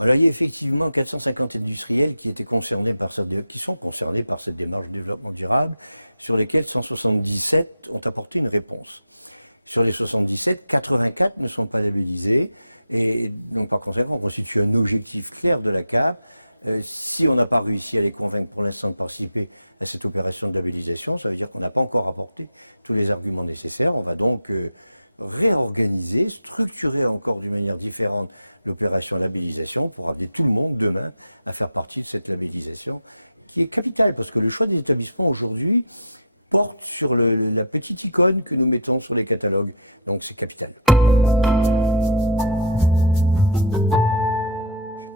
Alors, il y a effectivement 450 industriels qui sont concernés par cette démarche de développement durable, sur lesquels 177 ont apporté une réponse. Sur les 77, 84 ne sont pas labellisés, et donc par conséquent, on constitue un objectif clair de la CAP. Si on n'a pas réussi à les convaincre pour l'instant de participer à cette opération de labellisation, ça veut dire qu'on n'a pas encore apporté tous les arguments nécessaires. On va donc réorganiser, structurer encore d'une manière différente l'opération labellisation pour amener tout le monde demain à faire partie de cette labellisation qui est capitale, parce que le choix des établissements aujourd'hui porte sur la petite icône que nous mettons sur les catalogues. Donc c'est capital.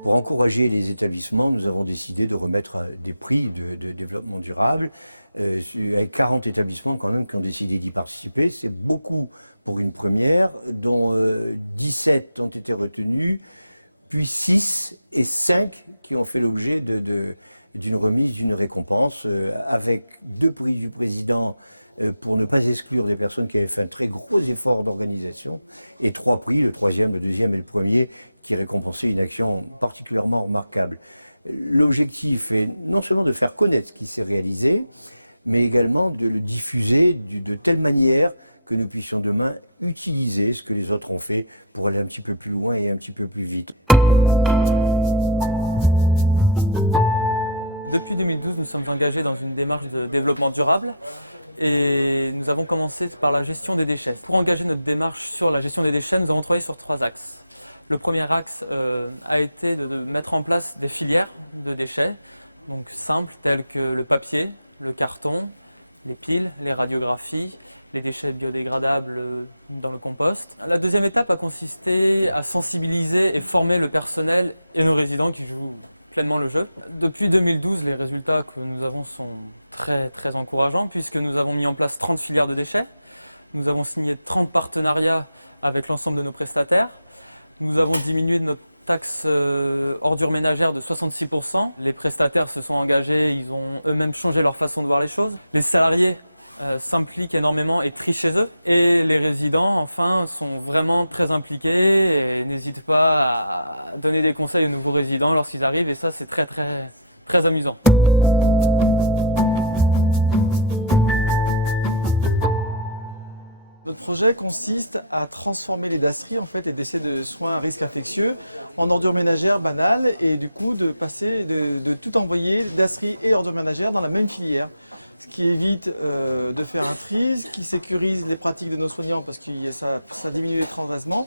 Pour encourager les établissements, nous avons décidé de remettre des prix de développement durable, avec 40 établissements quand même qui ont décidé d'y participer. C'est beaucoup pour une première, dont 17 ont été retenus, puis 6 et 5 qui ont fait l'objet d'une remise, d'une récompense, avec 2 prix du président pour ne pas exclure des personnes qui avaient fait un très gros effort d'organisation, et 3 prix, le 3e, le 2e et le 1er, qui récompensait une action particulièrement remarquable. L'objectif est non seulement de faire connaître ce qui s'est réalisé, mais également de le diffuser de telle manière que nous puissions demain utiliser ce que les autres ont fait pour aller un petit peu plus loin et un petit peu plus vite. Depuis 2012, nous sommes engagés dans une démarche de développement durable et nous avons commencé par la gestion des déchets. Pour engager notre démarche sur la gestion des déchets, nous avons travaillé sur 3 axes. Le premier axe a été de mettre en place des filières de déchets, donc simples, tels que le papier, le carton, les piles, les radiographies, les déchets biodégradables dans le compost. La deuxième étape a consisté à sensibiliser et former le personnel et nos résidents qui jouent pleinement le jeu. Depuis 2012, les résultats que nous avons sont très encourageants, puisque nous avons mis en place 30 filières de déchets, nous avons signé 30 partenariats avec l'ensemble de nos prestataires, nous avons diminué notre taxe ordures ménagères de 66%. Les prestataires se sont engagés, ils ont eux-mêmes changé leur façon de voir les choses. Les salariés s'impliquent énormément et trient chez eux. Et les résidents, enfin, sont vraiment très impliqués et n'hésitent pas à donner des conseils aux nouveaux résidents lorsqu'ils arrivent. Et ça, c'est très amusant. Notre projet consiste à transformer les dasseries en fait, et décès de soins à risque infectieux en ordures ménagères banales et du coup de passer de tout envoyer, dasseries et ordures ménagères dans la même filière. Ce qui évite de faire un tri, ce qui sécurise les pratiques de nos soignants parce que ça diminue les transvasements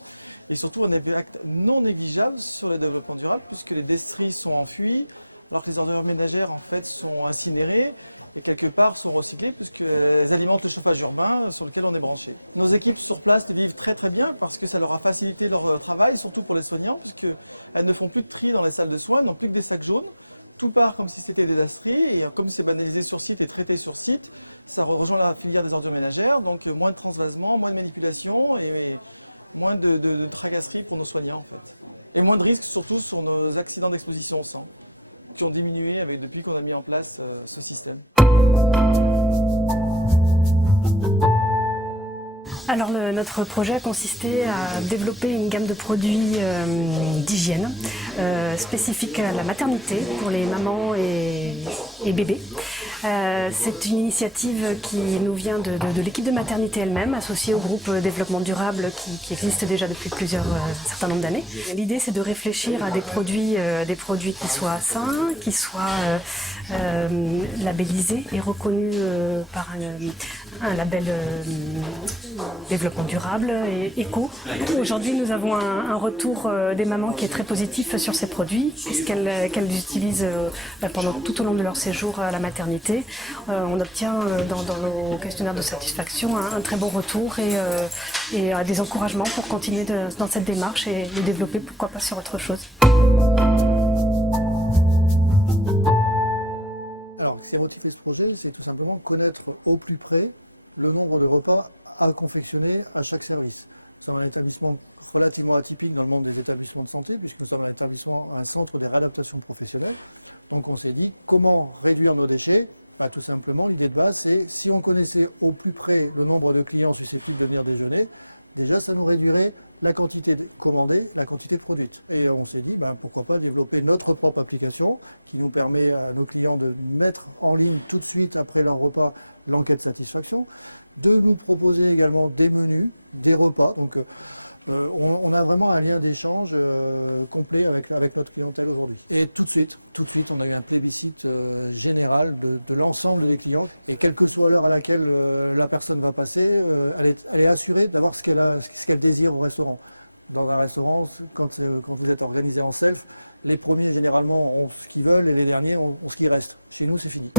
et surtout un impact non négligeable sur le développement durable puisque les dasseries sont enfouies alors que les ordures ménagères en fait sont incinérées et quelque part sont recyclées puisqu'elles alimentent le chauffage urbain sur lequel on est branché. Nos équipes sur place le vivent très bien parce que ça leur a facilité leur travail, surtout pour les soignants, puisqu'elles ne font plus de tri dans les salles de soins, elles n'ont plus que des sacs jaunes. Tout part comme si c'était des dasseries et comme c'est banalisé sur site et traité sur site, ça rejoint la filière des ordures ménagères, donc moins de transvasement, moins de manipulation et moins de tracasseries pour nos soignants en fait. Et moins de risques surtout sur nos accidents d'exposition au sang, qui ont diminué depuis qu'on a mis en place ce système. Alors notre projet a consisté à développer une gamme de produits d'hygiène spécifiques à la maternité pour les mamans et bébés. C'est une initiative qui nous vient de l'équipe de maternité elle-même, associée au groupe développement durable qui existe déjà depuis un certain nombre d'années. L'idée c'est de réfléchir à des produits qui soient sains, qui soient labellisés et reconnus par un label développement durable et éco. Aujourd'hui, nous avons un retour des mamans qui est très positif sur ces produits, puisqu'elles utilisent tout au long de leur séjour à la maternité. On obtient dans nos questionnaires de satisfaction un très bon retour et des encouragements pour continuer dans cette démarche et de développer, pourquoi pas, sur autre chose. Alors, ce qui a motivé ce projet, c'est tout simplement connaître au plus près le nombre de repas à confectionner à chaque service. Nous sommes un établissement relativement atypique dans le monde des établissements de santé, puisque nous sommes un centre des réadaptations professionnelles. Donc on s'est dit, comment réduire nos déchets ? Tout simplement, l'idée de base, c'est si on connaissait au plus près le nombre de clients susceptibles de venir déjeuner, déjà ça nous réduirait la quantité commandée, la quantité produite. Et on s'est dit, pourquoi pas développer notre propre application qui nous permet à nos clients de mettre en ligne tout de suite après leur repas l'enquête satisfaction, de nous proposer également des menus, des repas. Donc on a vraiment un lien d'échange complet avec notre clientèle aujourd'hui. Et tout de suite, on a eu un plébiscite général de l'ensemble des clients. Et quelle que soit l'heure à laquelle la personne va passer, elle est assurée d'avoir ce qu'elle désire au restaurant. Dans un restaurant, quand vous êtes organisé en self, les premiers généralement ont ce qu'ils veulent et les derniers ont ce qui reste. Chez nous, c'est fini.